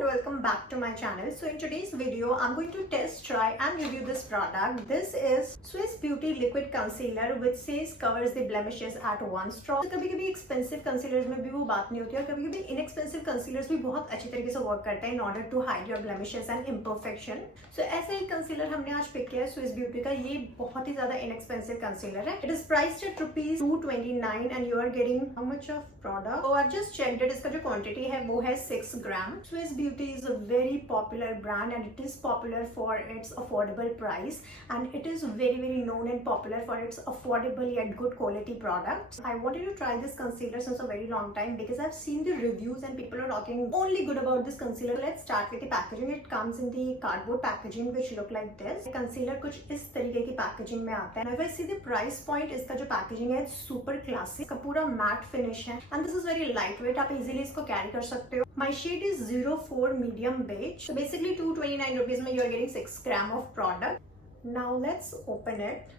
and welcome back to my channel. So in today's video I'm going to test, try and review this product. This is Swiss Beauty liquid concealer which says covers the blemishes at one stroke. So कभी-कभी expensive concealers में भी वो बात नहीं होती और कभी-कभी inexpensive concealers भी बहुत अच्छी तरीके से work करते हैं in order to hide your blemishes and imperfection. So ऐसा ही concealer हमने आज pick किया है Swiss Beauty का. ये बहुत ही ज़्यादा inexpensive concealer है. It is priced at ₹229 and you are getting how much of product? So I've just checked it. इसका जो quantity है वो है 6 gram. Swiss Beauty is a very popular brand and it is popular for its affordable price and it is very known and popular for its affordable yet good quality products. I wanted to try this concealer since a very long time because I've seen the reviews and people are talking only good about this concealer. Let's start with the packaging. It comes in the cardboard packaging which look like this. Concealer कुछ इस तरीके की packaging में आता है. Now if I see the price point, इसका जो packaging है super classy. इसका पूरा matte finish है and this is very lightweight. आप easily इसको carry कर सकते हो. My shade is 04 medium beige. So basically 229 rupees में you are getting 6 gram of product. Now let's open it.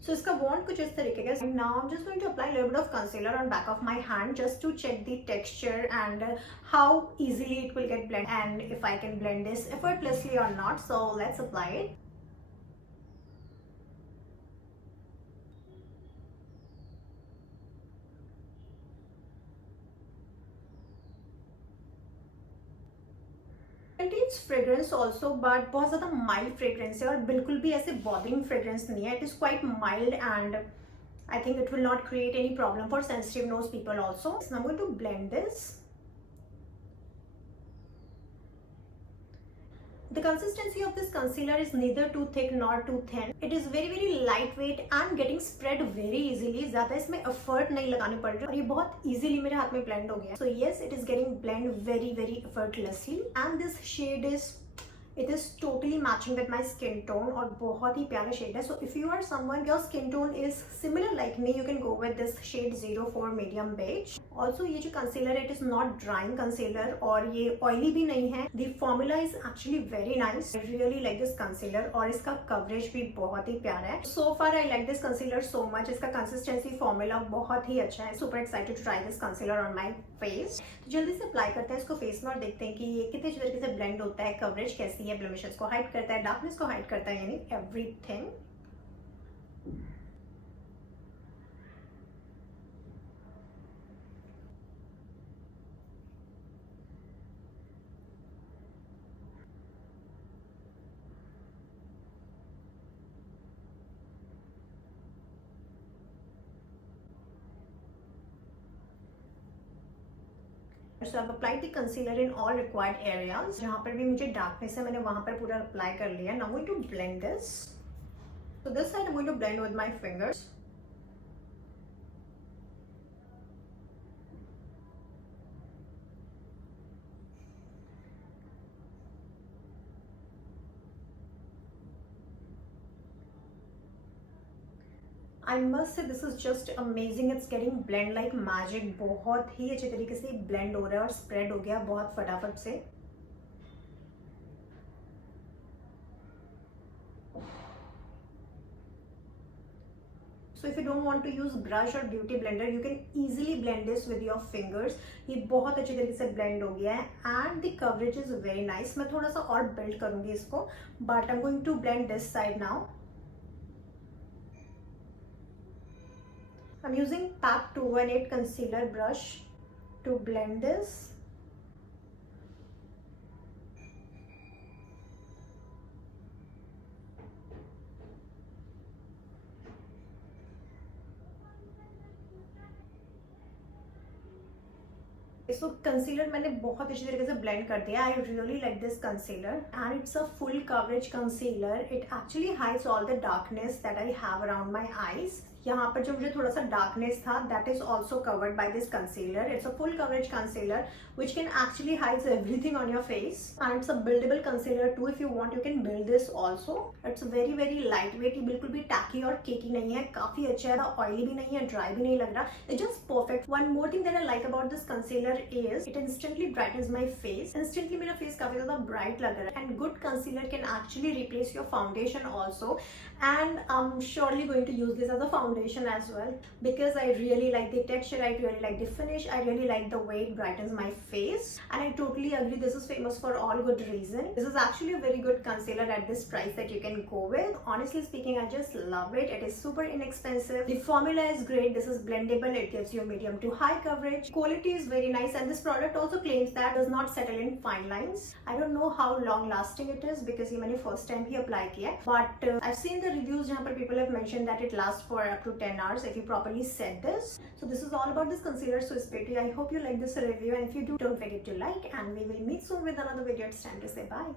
So इसका wand कुछ इस तरीके का है. Now I'm just going to apply a little bit of concealer on back of my hand just to check the texture and how easily it will get blended and if I can blend this effortlessly or not. So let's apply it. Contains fragrance also but बहुत ज़्यादा mild fragrance है और बिल्कुल भी ऐसे bothering fragrance नहीं है. It is quite mild and I think it will not create any problem for sensitive nose people also. So I'm going to blend this. The consistency of this concealer is neither too thick nor too thin. It is very lightweight and getting spread very easily. ज़्यादा इसमें effort नहीं लगानी पड़ रही और ये बहुत easily मेरे हाथ में blend हो गया. So yes, it is getting blend very effortlessly and this shade is totally matching with my skin tone और बहुत ही प्यारा shade है. So if you are someone your skin tone is similar like me, you can go with this shade 04 medium beige. Also ये जो concealer it is not drying concealer और ये oily भी नहीं है. The formula is actually very nice. I really like this concealer और इसका coverage भी बहुत ही प्यारा है. So far I like this concealer so much. इसका consistency formula बहुत ही अच्छा है. Super excited to try this concealer on my face. तो जल्दी से अप्लाई करते हैं इसको फेस में और देखते हैं कि ये कितने तरीके से ब्लेंड होता है, कवरेज कैसी है, ब्लेमिशेस को हाइड करता है, डार्कनेस को हाइड करता है, यानी everything. So I've applied the concealer in all required areas. जहाँ पर भी मुझे darkness है मैंने वहाँ पर पूरा apply कर लिया. Now I'm going to blend this. So this side I'm going to blend with my fingers. I must say this is just amazing. It's getting blend like magic. बहुत ही अच्छे तरीके से blend हो रहा है और spread हो गया बहुत फटाफट से. So if you don't want to use brush or beauty blender, you can easily blend this with your fingers. ये बहुत अच्छे तरीके से blend हो गया है and the coverage is very nice. मैं थोड़ा सा और build करूँगी इसको, but I'm going to blend this side now. I'm using PAC 218 concealer brush to blend this. So concealer मैंने बहुत अच्छी तरीके से blend कर दिया. I really like this concealer and it's a full coverage concealer. It actually hides all the darkness that I have around my eyes. यहाँ पर जो मुझे थोड़ा सा darkness था that is also covered by this concealer. It's a full coverage concealer which can actually hide everything on your face and it's a buildable concealer too. If you want you can build this also. It's very lightweight. ये बिल्कुल भी tacky और cakey नहीं है. काफी अच्छा है. Oily भी नहीं है, dry भी नहीं लग रहा. It's just perfect. One more thing that I like about this concealer is it instantly brightens my face. Instantly मेरा face काफी ज़्यादा bright लग रहा है. And good concealer can actually replace your foundation also. And I'm surely going to use this as a foundation foundation as well, because I really like the texture, I really like the finish, I really like the way it brightens my face, and I totally agree this is famous for all good reason. This is actually a very good concealer at this price that you can go with. Honestly speaking, I just love it. It is super inexpensive. The formula is great. This is blendable. It gives you medium to high coverage. Quality is very nice, and this product also claims that does not settle in fine lines. I don't know how long lasting it is because ये मैंने first time ही apply किया, but I've seen the reviews जहाँ पर people have mentioned that it lasts for up to 10 hours if you properly set this. So this is all about this concealer Swiss Beauty. I hope you like this review, and if you do, don't forget to like, and we will meet soon with another video. It's time to say bye.